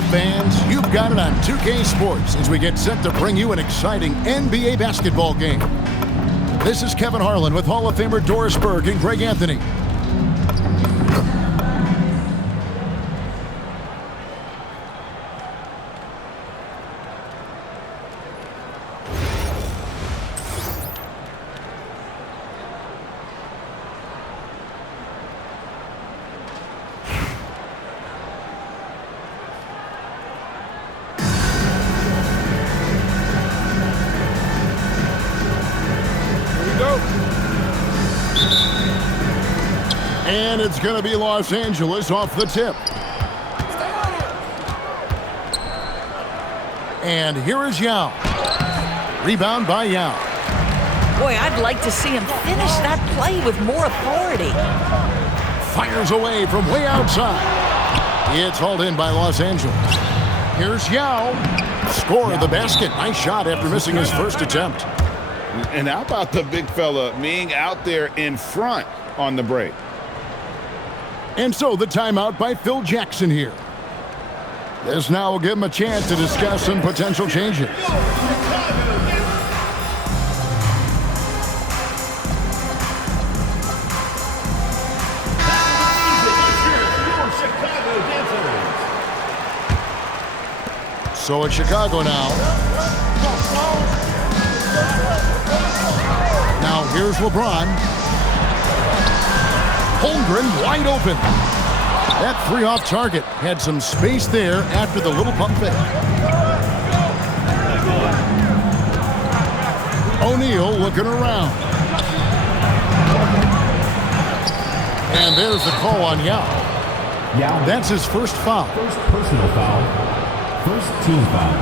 Fans, you've got it on 2K Sports as we get set to bring you an exciting NBA basketball game. This is Kevin Harlan with Hall of Famer Doris Burke and Greg Anthony. And it's going to be Los Angeles off the tip. And here is Yao. Rebound by Yao. Boy, I'd like to see him finish that play with more authority. Fires away from way outside. It's hauled in by Los Angeles. Here's Yao. Score of the basket. Nice shot after missing his first attempt. And how about the big fella being out there in front on the break? And so the timeout by Phil Jackson here. This now will give him a chance to discuss some potential changes. So it's Chicago now. Now here's LeBron. Holmgren wide open. That three off target had some space there after the little pump fake. O'Neal looking around. And there's the call on Yao. That's his first foul. First personal foul. First team foul.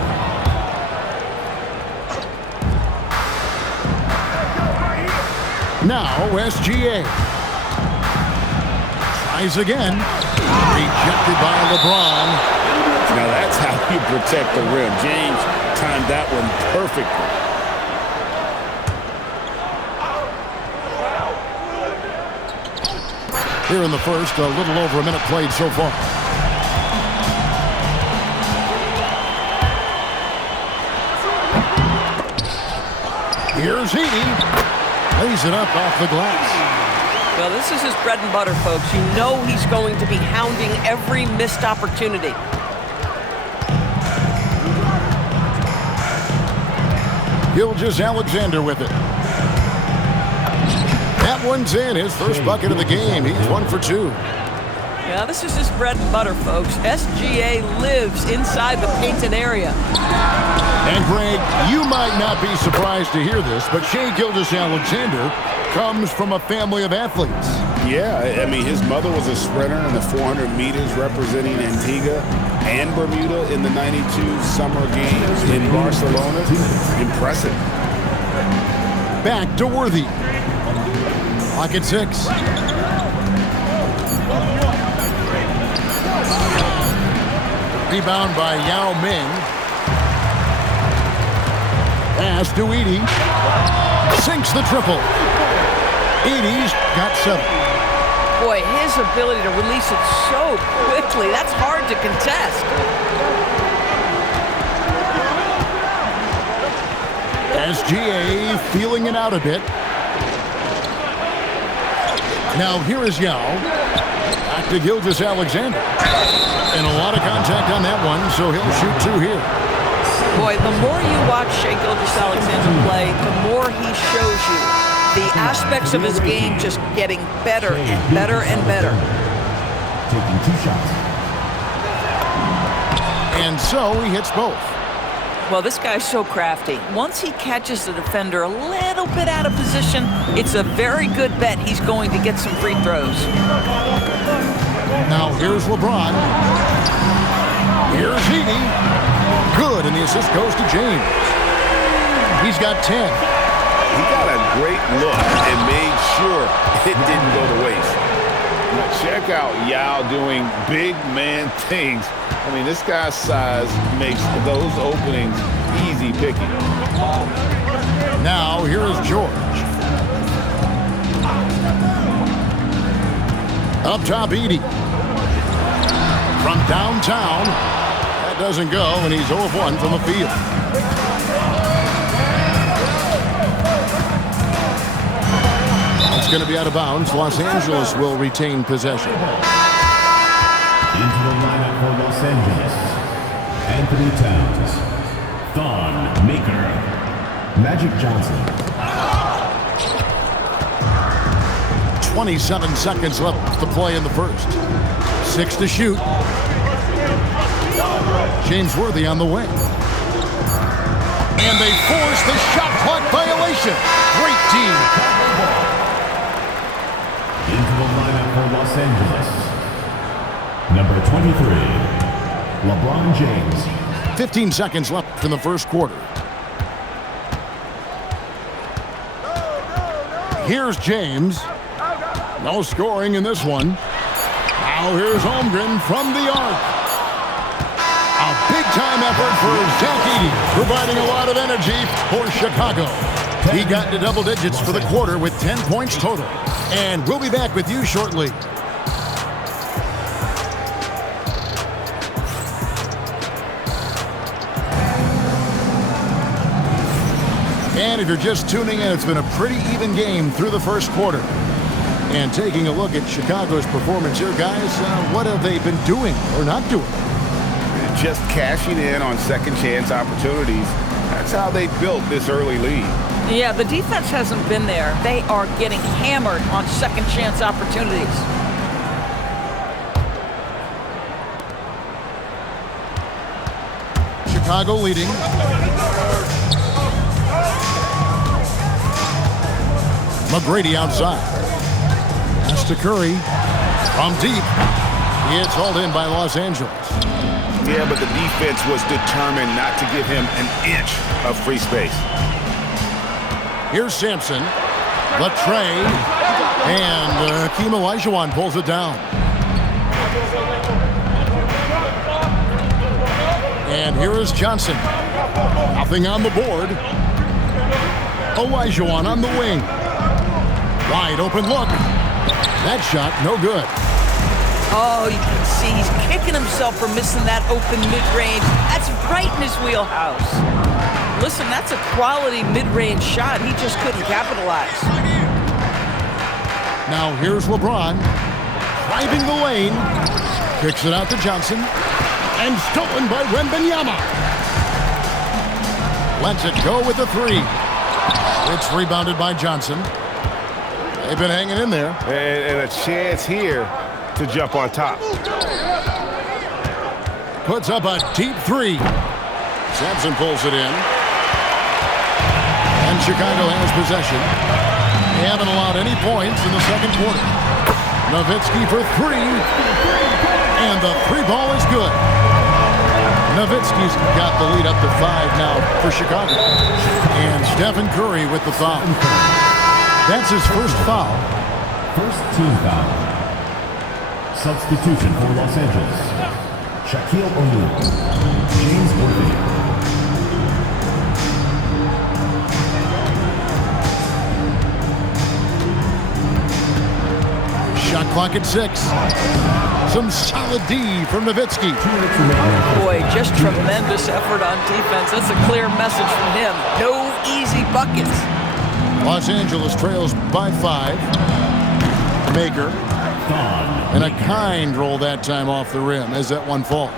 Now SGA. Again, rejected by LeBron. Now that's how you protect the rim. James timed that one perfectly. Here in the first, a little over a minute played so far. Here's Edey. Lays it up off the glass. Well, this is his bread and butter, folks. You know he's going to be hounding every missed opportunity. Gilgeous-Alexander with it. That one's in. His first bucket of the game. He's 1 for 2. Yeah, this is his bread and butter, folks. SGA lives inside the painted area. And, Greg, you might not be surprised to hear this, but Shai Gilgeous-Alexander comes from a family of athletes. Yeah, I mean, his mother was a sprinter in the 400 meters representing Antigua and Bermuda in the 92 Summer Games in Barcelona. Impressive. Back to Worthy. Lock at 6. Rebound by Yao Ming. Pass to Edey. Sinks the triple. Edey's got 7. Boy, his ability to release it so quickly, that's hard to contest. SGA feeling it out a bit. Now here is Yao. Back to Gilgeous-Alexander. And a lot of contact on that one, so he'll shoot 2 here. Boy, the more you watch Shai Gilgeous-Alexander play, the more he shows you the aspects of his game just getting better and better and better. Taking 2 shots. And so he hits both. Well, this guy's so crafty. Once he catches the defender a little bit out of position, it's a very good bet he's going to get some free throws. Now here's LeBron. Here's Edey. Good, and the assist goes to James. He's got 10. He got a great look and made sure it didn't go to waste. Now check out Yao doing big man things. I mean, this guy's size makes those openings easy picking. Now here is George. Up top, Edey. From downtown. doesn't go, and he's 0 of 1 from the field. It's going to be out of bounds. Los Angeles will retain possession. Into the lineup for Los Angeles, Anthony Towns, Thon Maker, Magic Johnson. 27 seconds left to play in the first. 6 to shoot. James Worthy on the wing. And they force the shot clock violation. Great team. Into the lineup for Los Angeles, number 23, LeBron James. 15 seconds left in the first quarter. Here's James. No scoring in this one. Now here's Holmgren from the arc. A big-time effort for Zach Edey, providing a lot of energy for Chicago. He got into double digits for the quarter with 10 points total. And we'll be back with you shortly. And if you're just tuning in, it's been a pretty even game through the first quarter. And taking a look at Chicago's performance here, guys, what have they been doing or not doing? Just cashing in on second chance opportunities. That's how they built this early lead. Yeah, the defense hasn't been there. They are getting hammered on second chance opportunities. Chicago leading. McGrady outside. Pass to Curry. From deep. It's hauled in by Los Angeles. Yeah, but the defense was determined not to give him an inch of free space. Here's Sampson. Latre. And Hakeem Olajuwon pulls it down. And here is Johnson. Nothing on the board. Olajuwon on the wing. Wide open look. That shot, no good. Oh, you can see he's kicking himself for missing that open mid-range. That's right in his wheelhouse. Listen, that's a quality mid-range shot. He just couldn't capitalize. Now here's LeBron. Driving the lane. Kicks it out to Johnson. And stolen by Wembanyama. Lets it go with the three. It's rebounded by Johnson. They've been hanging in there. And a chance here to jump on top. Puts up a deep three. Sampson pulls it in. And Chicago has possession. They haven't allowed any points in the second quarter. Nowitzki for three. And the three ball is good. Nowitzki's got the lead up to 5 now for Chicago. And Stephen Curry with the foul. That's his first foul. First team foul. Substitution for Los Angeles, Shaquille O'Neal, James Worthy. Shot clock at 6. Some solid D from Nowitzki. Boy, just tremendous effort on defense. That's a clear message from him. No easy buckets. Los Angeles trails by 5. Maker. And a kind roll that time off the rim as that one falls.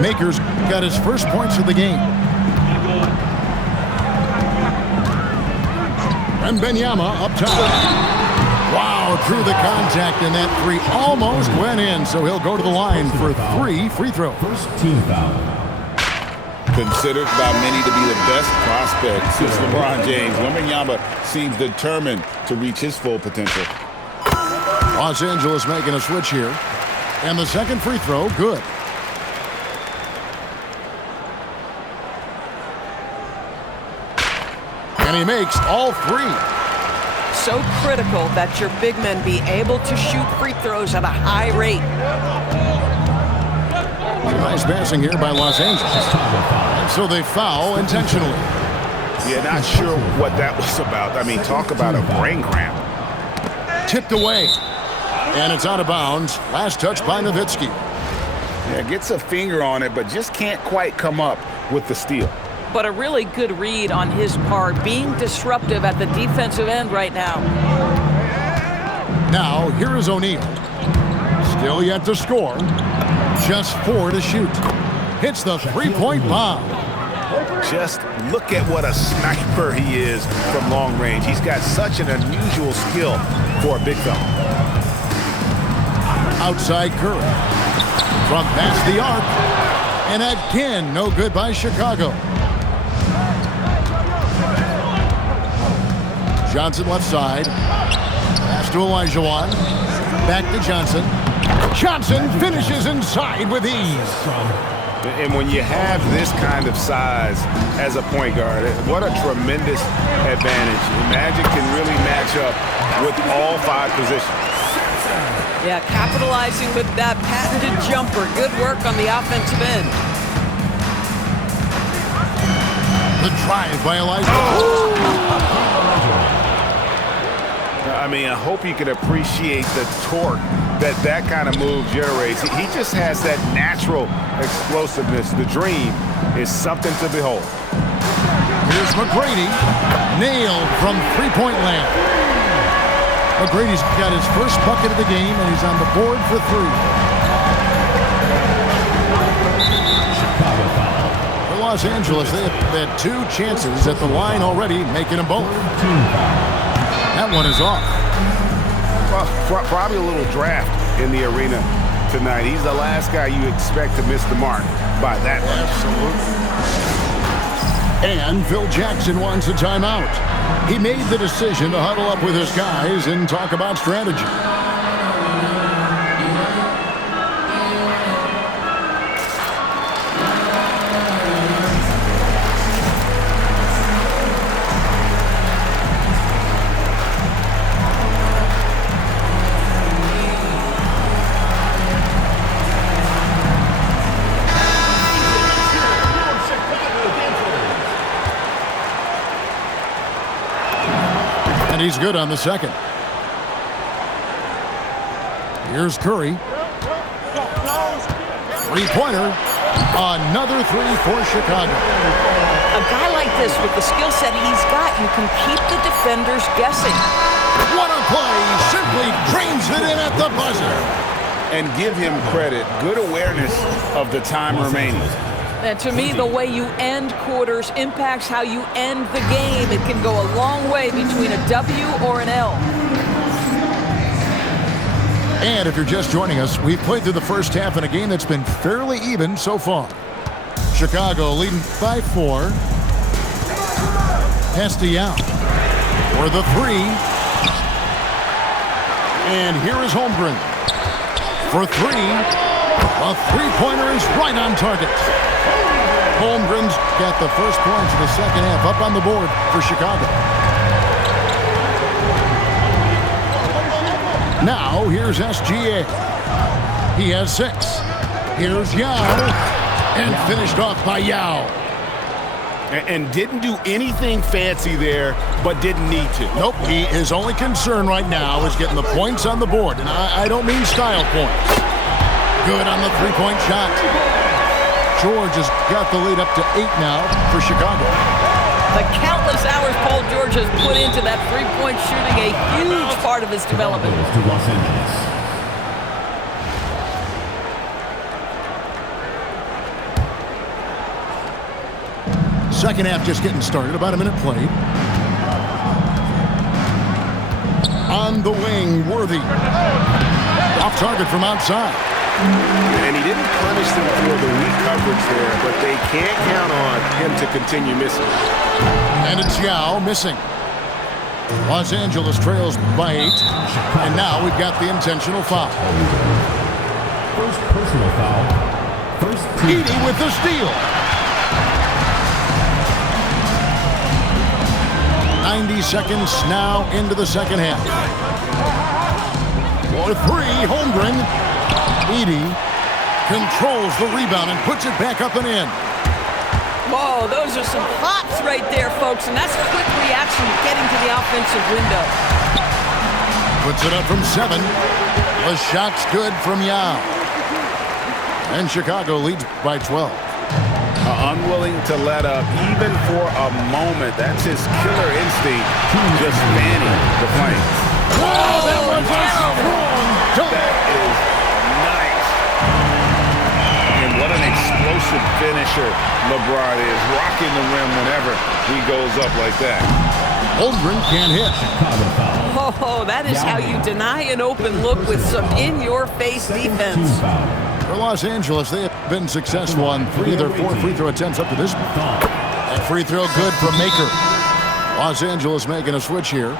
Maker's got his first points of the game. Wembanyama up top. Wow, through the contact, and that three almost went in, so he'll go to the line for 3 free throws. First team foul. Considered by many to be the best prospect since LeBron James, Wembanyama seems determined to reach his full potential. Los Angeles making a switch here. And the second free throw, good. And he makes all 3. So critical that your big men be able to shoot free throws at a high rate. Nice passing here by Los Angeles. And so they foul intentionally. Yeah, not sure what that was about. I mean, talk about a brain cramp. Tipped away. And it's out of bounds. Last touch by Nowitzki. Yeah, gets a finger on it, but just can't quite come up with the steal. But a really good read on his part, being disruptive at the defensive end right now. Now, here is O'Neal. Still yet to score. Just 4 to shoot. Hits the three-point bomb. Just look at what a sniper he is from long range. He's got such an unusual skill for a big fella. Outside Curry. From past the arc. And again, no good by Chicago. Johnson left side. Pass to Olajuwon. Back to Johnson. Johnson finishes inside with ease. And when you have this kind of size as a point guard, what a tremendous advantage. Magic can really match up with all 5 positions. Yeah, capitalizing with that patented jumper. Good work on the offensive end. The drive by Elijah. I mean, I hope you can appreciate the torque that kind of move generates. He just has that natural explosiveness. The dream is something to behold. Here's McGrady. Nailed from three-point land. McGrady's got his first bucket of the game, and he's on the board for 3. For Los Angeles, they have had 2 chances at the line already, making them both. That one is off. Well, probably a little draft in the arena tonight. He's the last guy you expect to miss the mark by that much. Absolutely. And Phil Jackson wants a timeout. He made the decision to huddle up with his guys and talk about strategy. He's good on the second. Here's Curry. Three-pointer. Another 3 for Chicago. A guy like this with the skill set he's got, you can keep the defenders guessing. What a play. Simply drains it in at the buzzer. And give him credit. Good awareness of the time remaining. And to me, the way you end quarters impacts how you end the game. It can go a long way between a W or an L. And if you're just joining us, we've played through the first half in a game that's been fairly even so far. Chicago leading by 4. Estial for the 3. And here is Holmgren for 3. A three-pointer is right on target. Holmgren's got the first points of the second half up on the board for Chicago. Now, here's SGA. He has 6. Here's Yao. And finished off by Yao. And didn't do anything fancy there, but didn't need to. Nope, his only concern right now is getting the points on the board. And I don't mean style points. Good on the three-point shot. George has got the lead up to 8 now for Chicago. The countless hours Paul George has put into that three-point shooting, a huge part of his development. To Los Angeles. Second half just getting started, about a minute played. On the wing, Worthy. Off target from outside. And he didn't punish them for the weak coverage there, but they can't count on him to continue missing. And it's Yao missing. Los Angeles trails by 8. And now we've got the intentional foul. First personal foul. First team. Edey with the steal. 90 seconds now into the second half. For 3, Holmgren. Edey controls the rebound and puts it back up and in. Whoa, those are some hops right there, folks, and that's a quick reaction getting to the offensive window. Puts it up from 7. The shot's good from Yao. And Chicago leads by 12. Unwilling to let up even for a moment. That's his killer instinct, just fanning the flames. Wow, that was a strong dunk. That is nice. And what an explosive finisher LeBron is, rocking the rim whenever he goes up like that. Holmgren can't hit. Oh, that is how you deny an open look with some in-your-face defense. For Los Angeles, they have been successful on 3 of their 4 free throw attempts up to this point. That free throw good from Maker. Los Angeles making a switch here.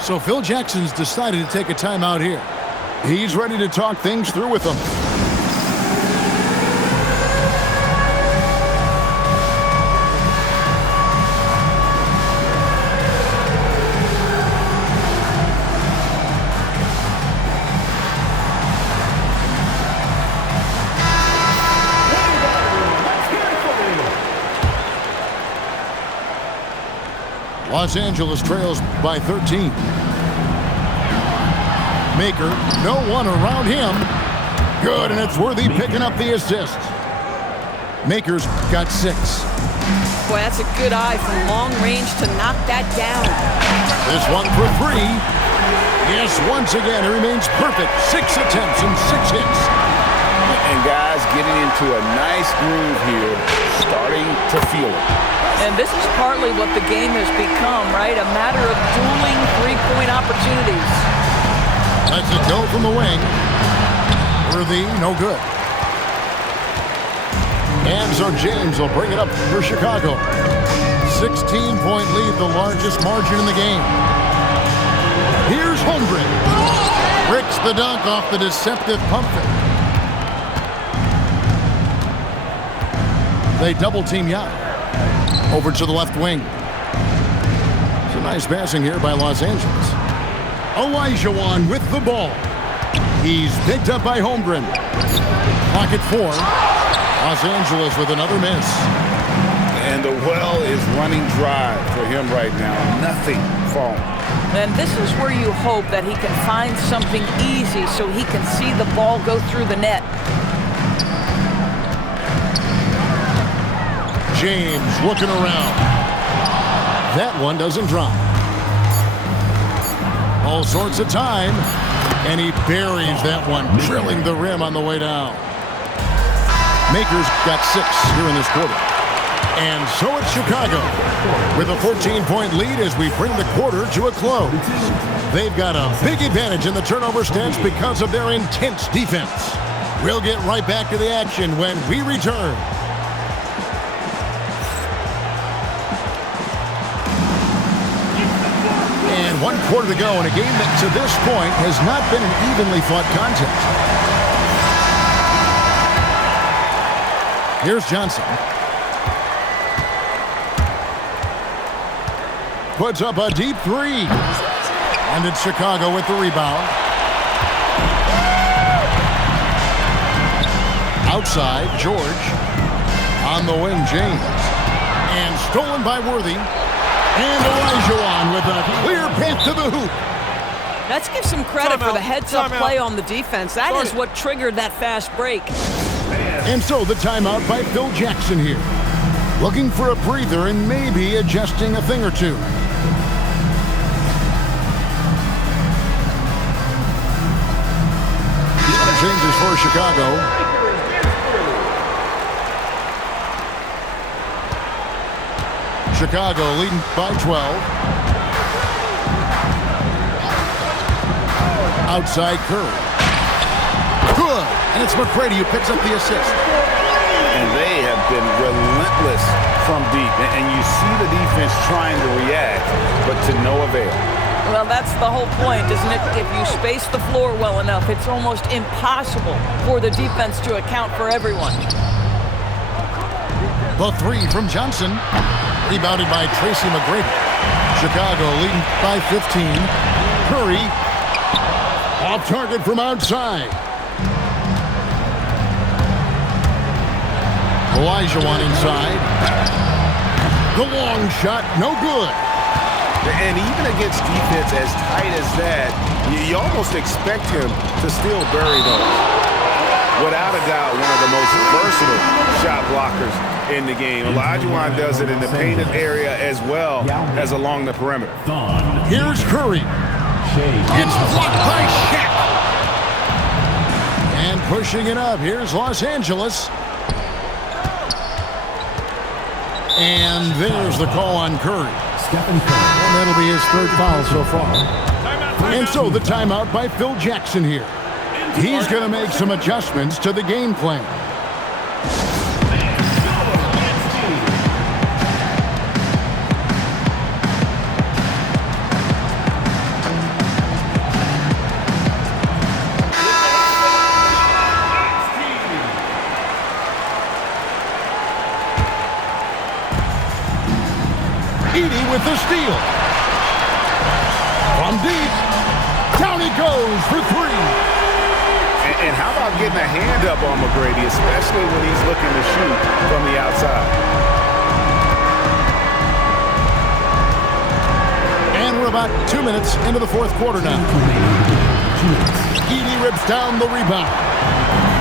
So Phil Jackson's decided to take a timeout here. He's ready to talk things through with them. Los Angeles trails by 13. Maker, no one around him. Good, and it's Worthy picking up the assist. Maker's got 6. Boy, that's a good eye from long range to knock that down. This one for 3. Yes, once again, it remains perfect. 6 attempts and 6 hits. And guys getting into a nice groove here, starting to feel it. And this is partly what the game has become, right? A matter of dueling three-point opportunities. Lets it go from the wing. Worthy, no good. And so James will bring it up for Chicago. 16-point lead, the largest margin in the game. Here's Holmgren. Bricks the dunk off the deceptive pump fake. They double-team Yao. Over to the left wing. It's a nice passing here by Los Angeles. Olajuwon with the ball. He's picked up by Holmgren. Pocket 4. Los Angeles with another miss. And the well is running dry for him right now. Nothing falling. And this is where you hope that he can find something easy so he can see the ball go through the net. James looking around. That one doesn't drop. All sorts of time. And he buries that one, drilling the rim on the way down. Maker's got 6 here in this quarter. And so it's Chicago with a 14-point lead as we bring the quarter to a close. They've got a big advantage in the turnover stats because of their intense defense. We'll get right back to the action when we return. And 1 quarter to go in a game that to this point has not been an evenly fought contest. Here's Johnson. Puts up a deep 3. And it's Chicago with the rebound. Outside, George. On the wing, James. And stolen by Worthy. And Olajuwon with a clear path to the hoop. Let's give some credit for the heads-up play on the defense. That is what triggered that fast break. And so the timeout by Phil Jackson here. Looking for a breather and maybe adjusting a thing or two. Changes for Chicago. Chicago leading by 12. Outside Curry. Good. And it's McGrady who picks up the assist. And they have been relentless from deep. And you see the defense trying to react, but to no avail. Well, that's the whole point, isn't it? If you space the floor well enough, it's almost impossible for the defense to account for everyone. The 3 from Johnson. Rebounded by Tracy McGrady. Chicago leading by 15. Curry. Off target from outside. Olajuwon inside. The long shot, no good. And even against defense as tight as that, you almost expect him to still bury those. without a doubt, one of the most versatile shot blockers in the game. Olajuwon does it in the painted area as well as along the perimeter. Here's Curry. It's blocked by Shaq. And pushing it up, here's Los Angeles. And there's the call on Curry. Stephen Curry. And that'll be his third foul so far. And so the timeout by Phil Jackson here. He's going to make some adjustments to the game plan. Edey with the steal. From deep. Down he goes for three. And how about getting a hand up on McGrady, especially when he's looking to shoot from the outside? And we're about 2 minutes into the fourth quarter now. Edey rips down the rebound.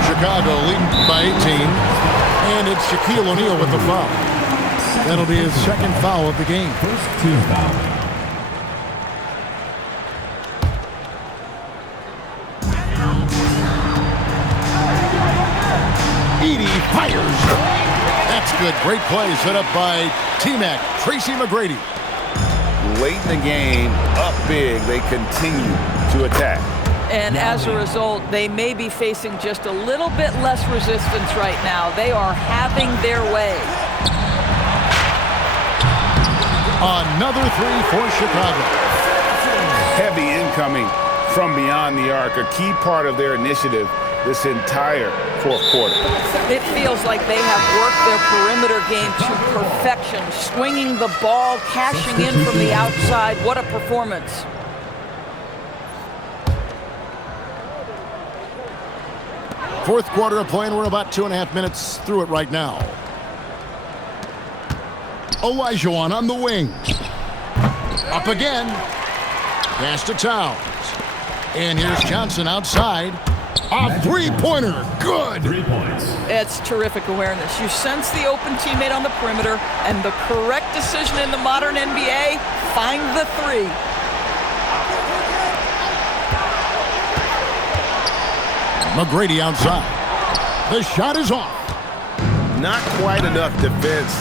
Chicago leading by 18. And it's Shaquille O'Neal with the foul. That'll be his second foul of the game. First team foul. Edey fires. That's good. Great play set up by T-Mac, Tracy McGrady. Late in the game, up big, they continue to attack. And as a result, they may be facing just a little bit less resistance right now. They are having their way. Another three for Chicago. Heavy incoming from beyond the arc, a key part of their initiative this entire fourth quarter. It feels like they have worked their perimeter game to perfection, swinging the ball, cashing in from the outside. What a performance. Fourth quarter of play, and we're about 2.5 minutes through it right now. Olajuwon on the wing. Up again. Pass to Towns. And here's Johnson outside. A three-pointer. Good. 3 points. It's terrific awareness. You sense the open teammate on the perimeter, and the correct decision in the modern NBA, find the three. McGrady outside. The shot is off. Not quite enough defense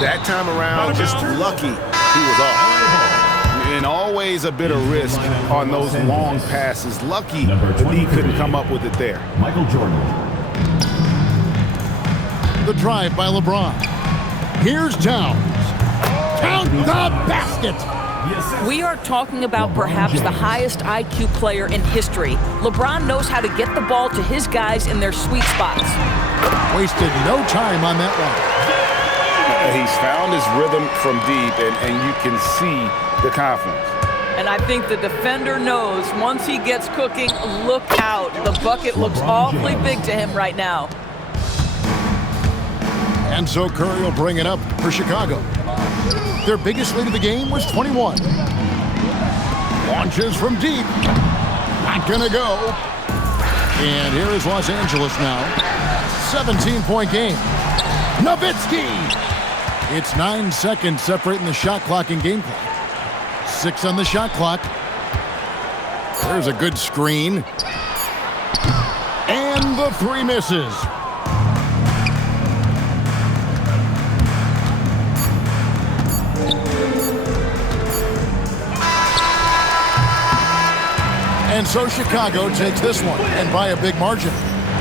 that time around, just lucky he was off. And always a bit of risk on those long passes. Lucky that he couldn't come up with it there. Michael Jordan. The drive by LeBron. Here's Towns. Count the basket. We are talking about perhaps the highest IQ player in history. LeBron knows how to get the ball to his guys in their sweet spots. Wasted no time on that one. He's found his rhythm from deep, and you can see the confidence. And I think the defender knows once he gets cooking, look out. The bucket looks awfully big to him right now. And so Curry will bring it up for Chicago. Their biggest lead of the game was 21. Launches from deep. Not gonna go. And here is Los Angeles now. 17-point game. Nowitzki. It's 9 seconds separating the shot clock and game clock. 6 on the shot clock. There's a good screen. And the three misses. And so Chicago takes this one, and by a big margin.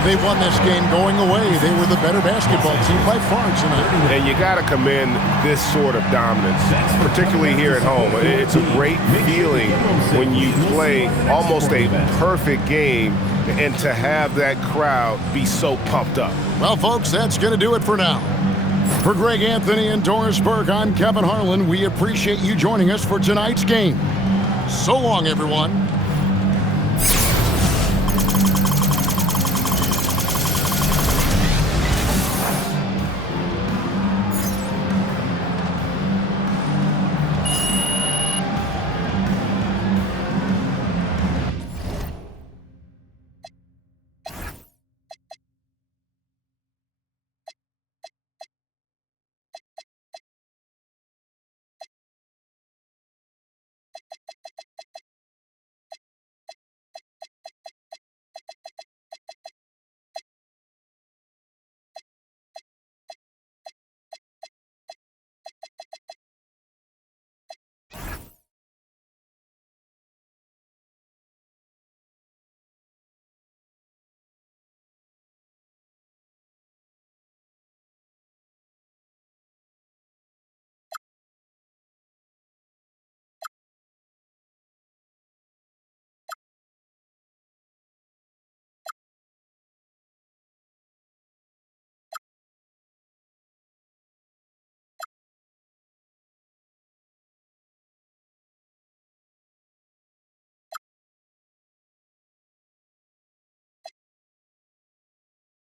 They won this game going away. They were the better basketball team by far tonight. And you got to commend this sort of dominance, particularly here at home. It's a great feeling when you play almost a perfect game and to have that crowd be so pumped up. Well, folks, that's going to do it for now. For Greg Anthony and Doris Burke, I'm Kevin Harlan. We appreciate you joining us for tonight's game. So long, everyone.